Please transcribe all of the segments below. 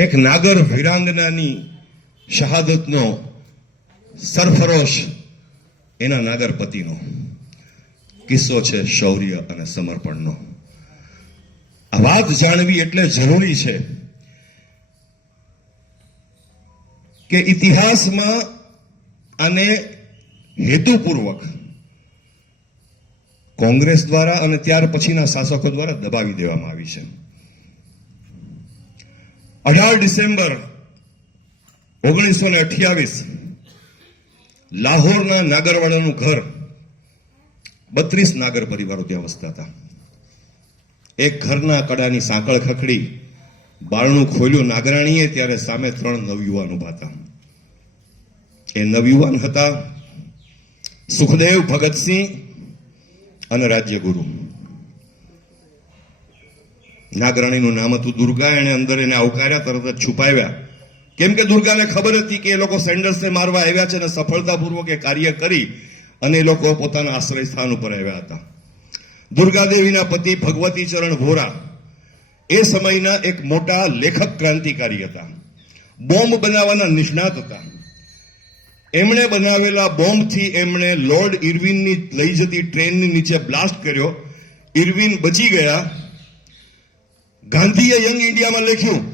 એક નાગર વીરાંગનાની શહાદતનો સરફરોશ એના નાગરપતિનો કિસ્સો છે શૌર્ય અને સમર્પણનો. આ વાત જાણવી એટલે જરૂરી છે કે ઇતિહાસમાં આને હેતુપૂર્વક કોંગ્રેસ દ્વારા અને ત્યાર પછીના શાસકો દ્વારા દબાવી દેવામાં આવી છે. અઢાર ડિસેમ્બર ઓગણીસો ને અઠ્યાવીસ લાહોરના નાગરવાડાનું ઘર બત્રીસ નાગર પરિવારો ત્યાં વસતા હતા. એક ઘરના કડાની સાંકળ ખખડી બારણું ખોલ્યું નાગરાણીએ, ત્યારે સામે ત્રણ નવયુવાન ઊભા હતા. એ નવયુવાન હતા સુખદેવ, ભગતસિંહ અને રાજ્યગુરુ. નાગરાણીનું નામ હતું દુર્ગા એણે અંદર એને આવકાર્યા, તરત જ છુપાવ્યા. કેમ કે દુર્ગાને ખબર હતી કે એ લોકો સેન્ડર્સને મારવા આવ્યા છે અને સફળતાપૂર્વક એ કાર્ય કરી અને એ લોકો પોતાના આશ્રય સ્થાન ઉપર આવ્યા હતા. દુર્ગાદેવીના પતિ ભગવતી ચરણ વોરા એ સમયના એક મોટા લેખક ક્રાંતિકારી હતા. બોમ્બ બનાવવાના નિષ્ણાત હતા. એમણે બનાવેલા બોમ્બથી એમણે લોર્ડ ઇરવિનની લઈ જતી ટ્રેનની નીચે બ્લાસ્ટ કર્યો. ઇરવિન બચી ગયા ગાંધીએ યંગ ઇન્ડિયામાં લખ્યું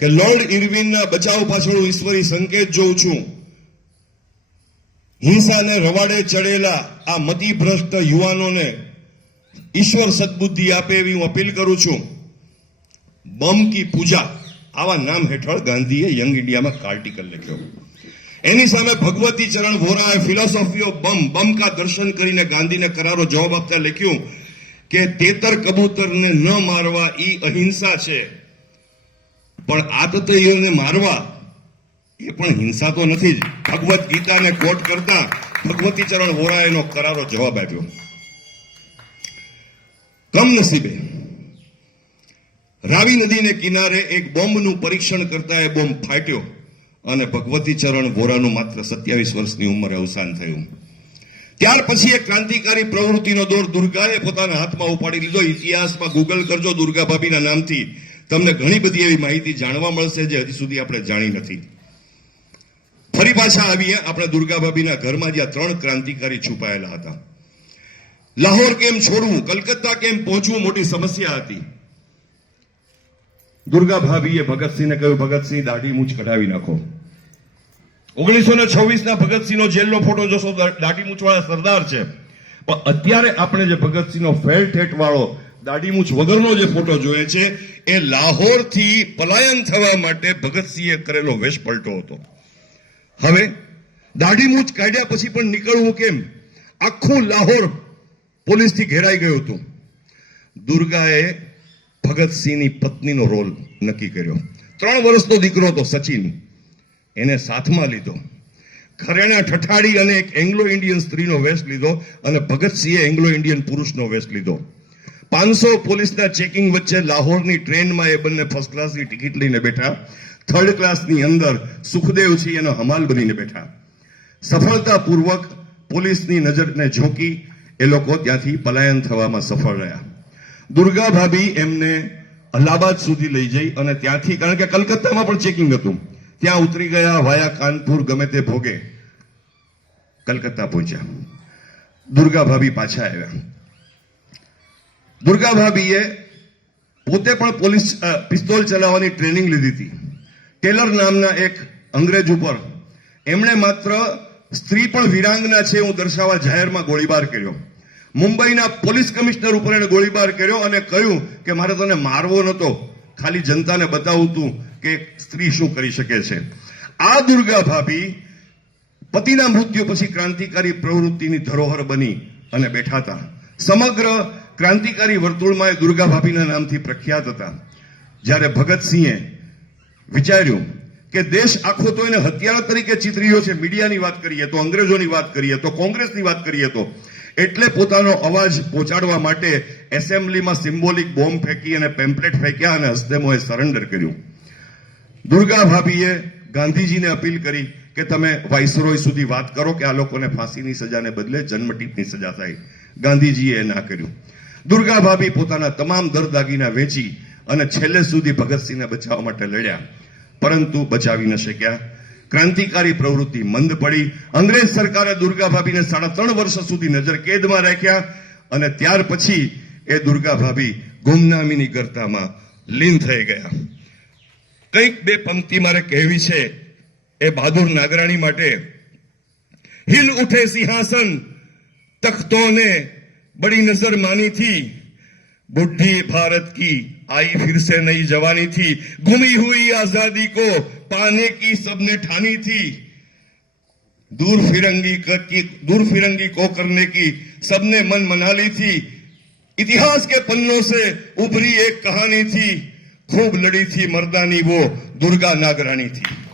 કે લોર્ડ ઇરવિનના બચાવ પાછળ ઈશ્વરી સંકેત જોઉં છું. હિંસાને રવાડે ચડેલા આ મતિભ્રષ્ટ યુવાનોને ઈશ્વર સદબુદ્ધિ આપે એવી હું અપીલ કરું છું. બમ કી પૂજા, આવા નામ હેઠળ ગાંધીએ યંગ ઇન્ડિયામાં કાર્ટિકલ લખ્યો. એની સામે ભગવતી ચરણ વોરાએ ફિલોસોફી ઓફ બમ બમ કા દર્શન કરીને ગાંધીને કરારો જવાબ આપતા લખ્યું કે તેતર કબૂતરને ન મારવા એ અહિંસા છે. પણ આતતયોને મારવા એ પણ હિંસા તો નથી જ. ભગવદ્ ગીતાને કોટ કરતા ભગવતી ચરણ વોરાએ એનો કરારો જવાબ આપ્યો. કમનસીબે રાવી નદીને કિનારે એક બોમ્બનું પરીક્ષણ કરતા એ બોમ્બ ફાટ્યો અને ભગવતી ચરણ વોરાનું માત્ર સત્યાવીસ વર્ષની ઉંમરે અવસાન થયું. ત્યાર પછી એક ક્રાંતિકારી પ્રવૃત્તિનો દોર દુર્ગાએ પોતાના હાથમાં ઉપાડી લીધો. ઇતિહાસમાં ગૂગલ કરજો દુર્ગા ભાભીના નામથી. તમને ઘણી બધી એવી માહિતી જાણવા મળશે જે હજી સુધી આપણે જાણી નથી. ફરી પાછા આવીએ. આપણે દુર્ગા ઘરમાં જ્યાં ત્રણ ક્રાંતિકારી છુપાયેલા હતા. લાહોર કેમ છોડવું? કલકત્તા કેમ પહોંચવું? મોટી સમસ્યા હતી. દુર્ગા ભાભીએ ભગતસિંહને કહ્યું, ભગતસિંહ, દાઢી મૂછ કઢાવી નાખો. ઓગણીસો ને છવ્વીસ ના ભગતસિંહનો જેલનો ફોટો જોશો દાઢી મૂછવાળા સરદાર છે. પણ અત્યારે આપણે જે ભગતસિંહનો ફેલ ઠેઠ વાળો દાઢી મૂછ વગરનો જે ફોટો જોઈએ છે, એ લાહોરથી પલાયન થવા માટે ભગતસિંહે કરેલો વેશ પલટો હતો. હવે દાઢી મૂછ કાઢ્યા પછી પણ નીકળવું કેમ? આખું લાહોર પોલીસથી ઘેરાઈ ગયું હતું. દુર્ગાએ ભગતસિંહની પત્નીનો રોલ નક્કી કર્યો. ત્રણ વર્ષનો દીકરો હતો સચિન. એને સાથમાં લીધો. ખરેણા ઠઠાડી અને એક એંગ્લો ઇન્ડિયન સ્ત્રીનો વેશ લીધો અને ભગતસિંહે એંગ્લો ઇન્ડિયન પુરુષનો વેશ લીધો. પાંચસો પોલીસના ચેકિંગ વચ્ચે લાહોરની ટ્રેનમાં એ બંને ફર્સ્ટ ક્લાસની ટિકિટ લઈને બેઠા. થર્ડ ક્લાસની અંદર સુખદેવ છે એનો હમાલ બનીને બેઠા. સફળતાપૂર્વક પોલીસની નજરને ઝોંકી એ લોકો ત્યાંથી પલાયન થવામાં સફળ રહ્યા. દુર્ગા ભાભી એમને અલ્હાબાદ સુધી લઈ જઈ અને ત્યાંથી, કારણ કે કલકત્તામાં પણ ચેકિંગ હતું. ત્યાં ઉતરી ગયા વાયા કાનપુર ગમે તે ભોગે. કલકત્તા પહોંચ્યા. દુર્ગા પાછા આવ્યા. દુર્ગા પોતે પણ પોલીસ પિસ્તોલ ચલાવવાની ટ્રેનિંગ લીધી હતી. ટેલર નામના એક અંગ્રેજ ઉપર એમણે માત્ર સ્ત્રી પણ વિરાંગના છે હું દર્શાવવા જાહેરમાં ગોળીબાર કર્યો. મુંબઈના પોલીસ કમિશનર ઉપર એણે ગોળીબાર કર્યો અને કહ્યું કે મારે તને મારવો નતો. ખાલી જનતાને બતાવું તું. કે સ્ત્રી શું કરી શકે છે? આ દુર્ગા ભાભી પતિના મૃત્યુ પછી ક્રાંતિકારી પ્રવૃત્તિની ધરોહર બની અને બેઠા હતા. સમગ્ર ક્રાંતિકારી વર્તુળમાં એ દુર્ગા ભાભીના નામથી પ્રખ્યાત હતા. જ્યારે ભગતસિંહે વિચાર્યું કે દેશ આખો તો એને હત્યારા તરીકે ચિતર્યો છે, મીડિયાની વાત કરીએ તો, અંગ્રેજોની વાત કરીએ તો, કોંગ્રેસની વાત કરીએ તો, એટલે પોતાનો અવાજ પહોંચાડવા માટે એસેમ્બલીમાં સિમ્બોલિક બોમ્બ ફેંકી અને પેમ્પલેટ ફેંક્યા અને હસ્તેમોએ સરેન્ડર કર્યું. દુર્ગા ભાભીએ ગાંધીજીને અપીલ કરી કે તમે વાઇસરોય સુધી વાત કરો કે આ લોકોને ફાંસીની સજાને બદલે જન્મટીપની સજા થાય. ગાંધીજીએ ના કર્યું. દુર્ગા ભાભી પોતાના તમામ દરદાગીના વેચી અને છેલ્લે સુધી ભગતસિંહને બચાવવા માટે લડ્યા. પરંતુ બચાવી ન શક્યા. ક્રાંતિકારી પ્રવૃત્તિ મંદ પડી. અંગ્રેજ સરકારે દુર્ગા ભાભીને સાડા ત્રણ વર્ષ સુધી નજર કેદમાં રાખ્યા અને ત્યાર પછી એ દુર્ગા ભાભી ગુમનામીની કરતામાં લીન થઈ ગયા. કંઈક બે પંક્તિ મારે કહેવી છે એ બહાદુર નાગરાણી માટે हिल उठे सिंहासन तख्तों ने बड़ी नजर मानी थी बुढ़ी भारत की आई फिर से नई जवानी थी गुमी हुई आजादी को पाने की सबने ठानी थी दूर फिरंगी कर की दूर फिरंगी को करने की सबने मन मना ली थी इतिहास के पन्नों से उभरी एक कहानी थी ખૂબ લડી થી મર્દાની વો દુર્ગા નાગરાણી થી